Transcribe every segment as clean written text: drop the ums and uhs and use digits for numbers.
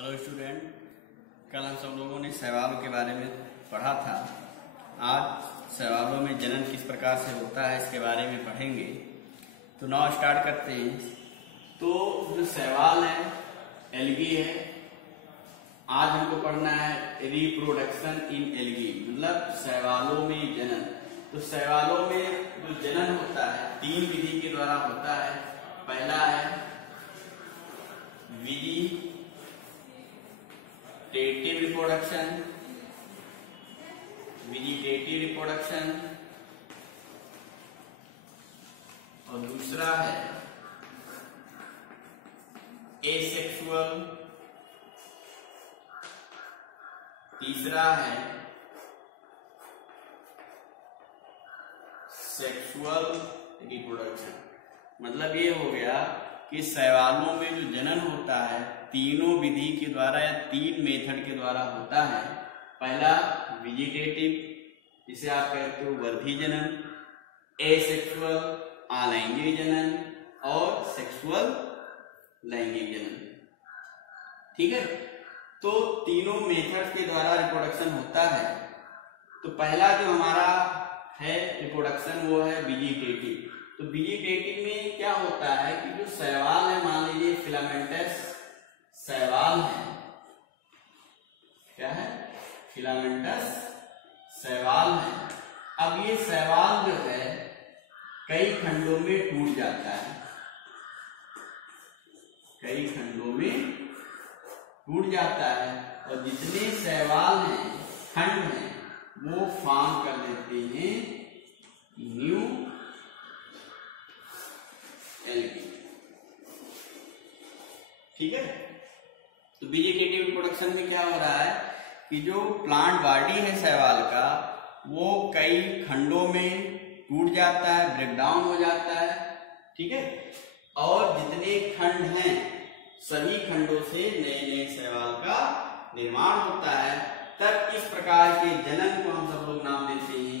Hello student, कल हम सब लोगों ने शैवालों के बारे में पढ़ा था। आज शैवालों में जनन किस प्रकार से होता है इसके बारे में पढ़ेंगे। तो नाउ स्टार्ट करते हैं। तो जो शैवाल है, एल्गी है। आज हमको पढ़ना है रिप्रोडक्शन इन एल्गी, मतलब शैवालों में जनन। तो शैवालों में जो जनन होता है 3 विधि के द्वारा होता है। पहला है वेजिटेटिव रिप्रोडक्शन और दूसरा है एसेक्सुअल, तीसरा है सेक्सुअल रिप्रोडक्शन। मतलब ये हो गया कि शैवालों में जो जनन होता है तीनों विधि के द्वारा या 3 मेथड के द्वारा होता है। पहला वेजिटेटिव, जिसे आप कहते हो वर्धी जनन, एसेक्सुअल अलैंगिक जनन और सेक्सुअल लैंगिक जनन। ठीक है, तो तीनों मेथड के द्वारा रिप्रोडक्शन होता है। तो पहला जो हमारा है रिप्रोडक्शन वो है वेजिटेटिव। तो वेजिटेटिव में क्या होता है कि जो शैवाल है, मान लीजिए फिलामेंटस शैवाल है, क्या है, फिलामेंटस शैवाल है। अब ये शैवाल जो है कई खंडों में टूट जाता है, कई खंडों में टूट जाता है और जितने शैवाल हैं, खंड हैं, वो फॉर्म कर देते हैं न्यू एल्गी। ठीक है, तो वेजिटेटिव रिप्रोडक्शन में क्या हो रहा है कि जो प्लांट बॉडी है शैवाल का, वो कई खंडों में टूट जाता है, ब्रेकडाउन हो जाता है। ठीक है, और जितने खंड हैं सभी खंडों से नए नए शैवाल का निर्माण होता है। तब इस प्रकार के जनन को हम सब लोग नाम देते हैं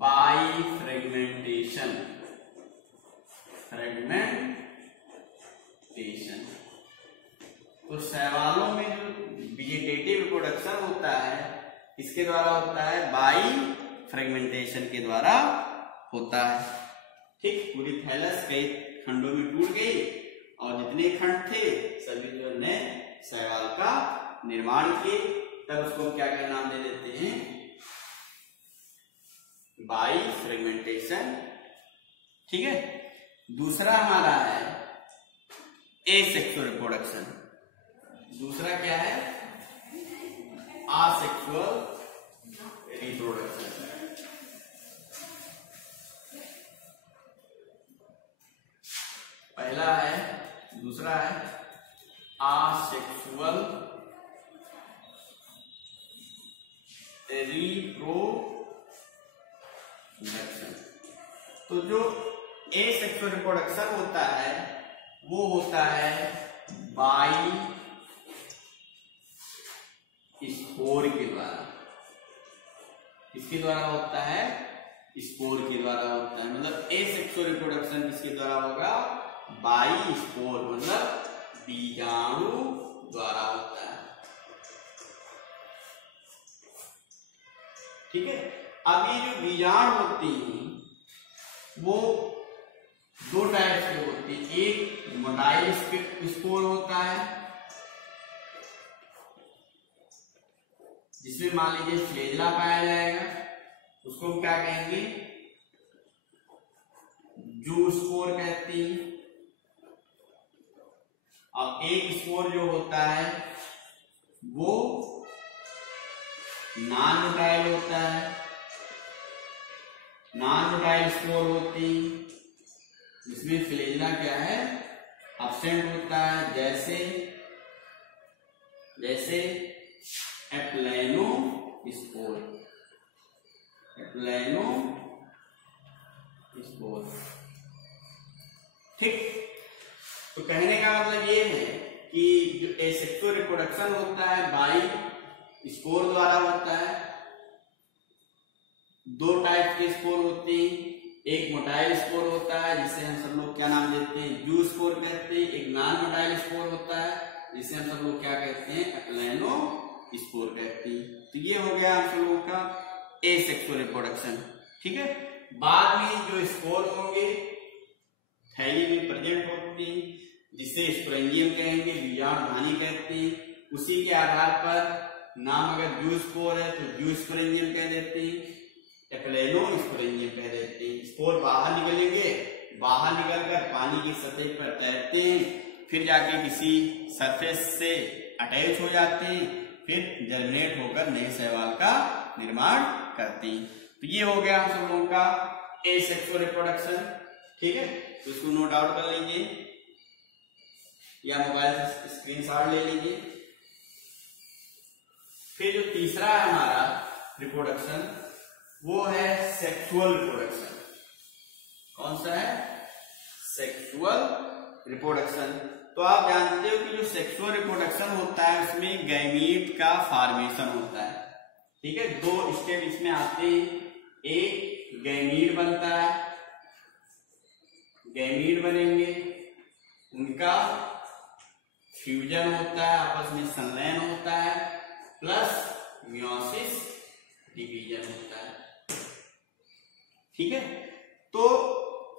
बाइफ्रेगमेंटेशन। तो शैवालों में जो वेजिटेटिव रिप्रोडक्शन होता है इसके द्वारा होता है, बाइफ्रेगमेंटेशन के द्वारा होता है। ठीक, पूरी थैलस कई खंडों में टूट गई और जितने खंड थे सभी जो नए शैवाल का निर्माण किए। तब उसको क्या क्या नाम दे देते हैं, बाइफ्रेगमेंटेशन। ठीक है, दूसरा हमारा है एसेक्सुअल रिप्रोडक्शन। दूसरा क्या है, असेक्सुअल रिप्रोडक्शन। पहला है, दूसरा है असेक्सुअल रिप्रोडक्शन। तो जो एसेक्सुअल रिप्रोडक्शन होता है वो होता है बाई स्पोर के द्वारा। किसके द्वारा होता है, स्पोर के द्वारा होता है। मतलब एसेक्सुअल रिप्रोडक्शन किसके द्वारा होगा, बाई स्पोर, मतलब बीजाणु द्वारा होता है। ठीक है, अब ये जो बीजाणु होती हैं वो 2 टाइप के होती है। एक मोटाइल स्पोर होता है, जिसमें मान लीजिए फ्लेजला पाया जाएगा, उसको हम क्या कहेंगे, जू स्पोर कहती है। और एक स्पोर जो होता है वो नॉन मोटाइल होता है, नॉन मोटाइल स्पोर होती, जिसमें फ्लेजला क्या है, एब्सेंट होता है। जैसे जैसे एप्लेनो स्पोर, एप्लेनो स्पोर। ठीक, तो कहने का मतलब ये है कि जो एसेक्सुअल रिप्रोडक्शन होता है बाई स्पोर द्वारा होता है। 2 टाइप के स्पोर होते हैं, एक मोटाइल स्पोर होता है जिसे हम सब लोग क्या नाम देते हैं, जू स्पोर कहते हैं। एक नॉन मोटाइल स्पोर होता है जिसे हम सब लोग क्या कहते हैं, एक्लेनोस्पोर कहते हैं। तो ये हो गया हम सब लोगों का एसेक्सुअल रिप्रोडक्शन। ठीक है, बाद में जो स्पोर होंगे थैली में प्रेजेंट होते हैं, जिसे स्पोरेंजियम कहेंगे, बीजाणुधानी कहते हैं। उसी के आधार पर नाम अगर जूस्पोर है तो जूस्पोरेंजियम कह देते हैं, एक्लेनोस्पोरेंजियम कह देते हैं। स्पोर बाहर निकलेंगे, बाहर निकलकर पानी की सतह पर तैरते हैं, फिर जाके किसी सरफेस से अटैच हो जाते हैं, फिर जर्मिनेट होकर नए शैवाल का निर्माण करते हैं। तो ये हो गया हम सब लोगों का एसेक्सुअल रिप्रोडक्शन। ठीक है, तो इसको नोट आउट कर लीजिए या मोबाइल से स्क्रीनशॉट ले लीजिए। फिर जो तीसरा है हमारा रिप्रोडक्शन, वो है सेक्सुअल रिप्रोडक्शन। कौन सा है, सेक्सुअल रिप्रोडक्शन। तो आप जानते हो कि जो सेक्सुअल रिप्रोडक्शन होता है उसमें गैमीट का फॉर्मेशन होता है। ठीक है, दो स्टेप इसमें आते हैं। एक गैमीट बनता है, गैमीट बनेंगे, उनका फ्यूजन होता है, आपस में संलयन होता है, प्लस मियोसिस डिवीजन होता है। ठीक है, तो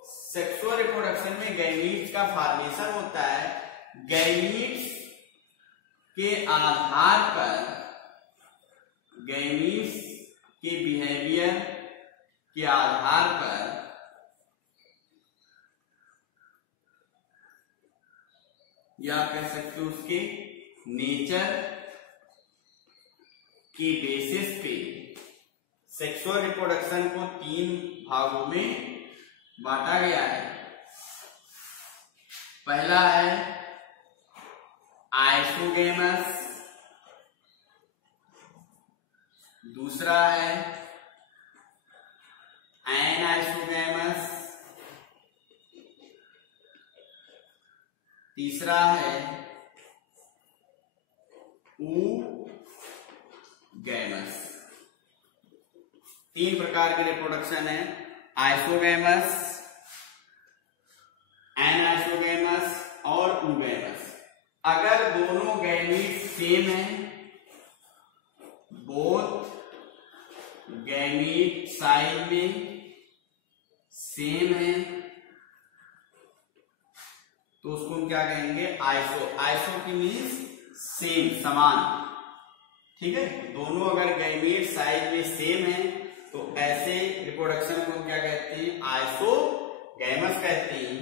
सेक्सुअल रिप्रोडक्शन में गैमीट्स का फॉर्मेशन होता है। गैमीट्स के आधार पर, गैमीट्स के बिहेवियर के आधार पर या कह सकते हो उसके नेचर के बेसिस पे सेक्सुअल रिप्रोडक्शन को 3 भागों में बांटा गया है। पहला है आइसोगेमस, दूसरा है एनाइसोगेमस, तीसरा है गैमस। 3 प्रकार के रिप्रोडक्शन है, आइसोगैमस, एनाइसोगैमस और ऊगैमस। अगर दोनों गैमीट सेम है, बोथ गैमीट साइज में सेम है, तो उसको हम क्या कहेंगे, आइसो। आइसो की मीन्स सेम, समान। ठीक है, दोनों अगर गैमीट साइज में सेम है तो ऐसे रिप्रोडक्शन को क्या कहते हैं, आइसोगैमस कहते हैं।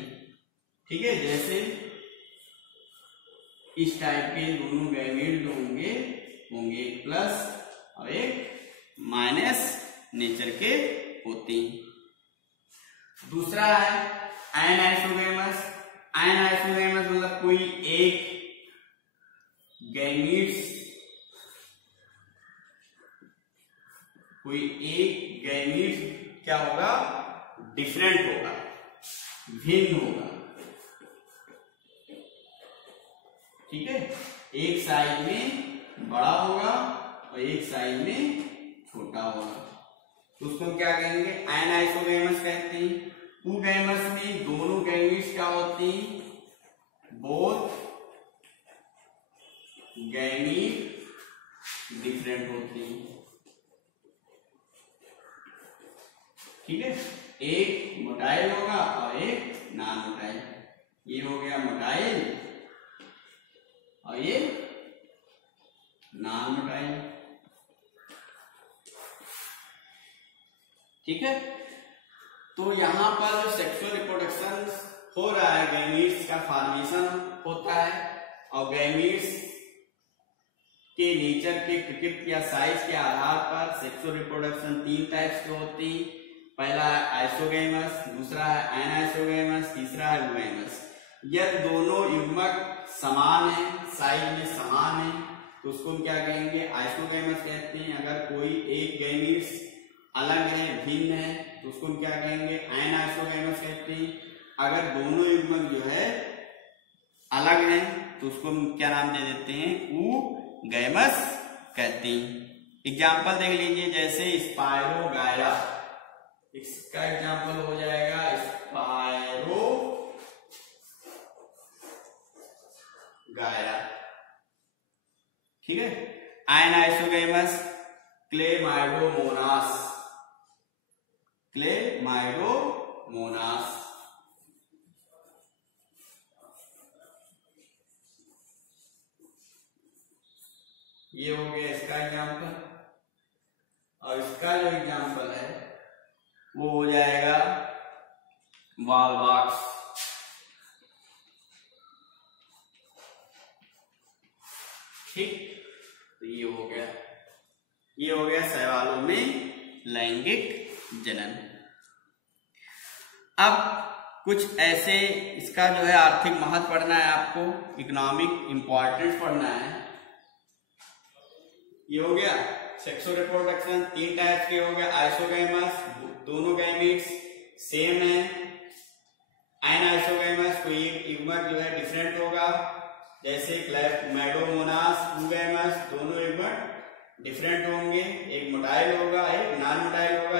ठीक है, जैसे इस टाइप के दोनों गैमीट जो होंगे एक प्लस और एक माइनस नेचर के होते हैं। दूसरा है एनाइसोगैमस। एनाइसोगैमस मतलब कोई एक गैमीट्स, कोई एक गैमीट क्या होगा, डिफरेंट होगा, भिन्न होगा। ठीक है, एक साइज में बड़ा होगा और एक साइज में छोटा होगा, तो उसको हम क्या कहेंगे, एनाइसोगैमस कहते हैं। ऊगैमस में दोनों गैमीट्स क्या होती हैं, बोथ गैमीट डिफरेंट होती हैं। ठीक है, एक मोटाइल होगा और एक नॉन मोटाइल। ये हो गया मोटाइल और ये नॉन मोटाइल। ठीक है, तो यहां पर जो सेक्सुअल रिप्रोडक्शन हो रहा है, गैमीट्स का फॉर्मेशन होता है और गैमीट्स के नेचर के प्रकृति या साइज के आधार पर सेक्सुअल रिप्रोडक्शन 3 टाइप्स के होती है। पहला है आइसोगैमस, दूसरा है एनाइसोगैमस, तीसरा है ऊगैमस। यदि दोनों युग्मक समान है, साइज में समान है, तो उसको हम क्या कहेंगे, आइसोगैमस कहते हैं। अगर कोई एक गैमीट्स अलग है, भिन्न है, तो उसको हम क्या कहेंगे, एनाइसोगैमस कहते हैं। अगर दोनों युग्मक जो है अलग हैं तो उसको हम क्या नाम दे देते हैं, ऊगैमस कहते हैं। एग्जाम्पल देख लीजिए, जैसे स्पायरोगायरा, इसका एग्जाम्पल हो जाएगा स्पायरोगायरा। ठीक है। Anisogamous Chlamydomonas, Chlamydomonas. ये हो गया इसका एग्जाम्पल। और इसका जो एग्जाम्पल है वो हो जाएगा वॉलवॉक्स। ठीक, तो ये हो गया शैवालों में लैंगिक जनन। अब कुछ ऐसे इसका जो है आर्थिक महत्व पढ़ना है आपको, इकोनॉमिक इंपॉर्टेंस पढ़ना है। ये हो गया सेक्सुअल रिप्रोडक्शन, 3 टाइप्स के हो गया। आइसोगैमस, दोनों गैमेट्स सेम है। एनाइसोगैमस, कोई एक युग्मक जो है डिफरेंट होगा, जैसे क्लेमाइडोमोनास, 2 गैमेट्स, दोनों युग्मक डिफरेंट होंगे, एक मोटाइल होगा एक नॉन मोटाइल होगा।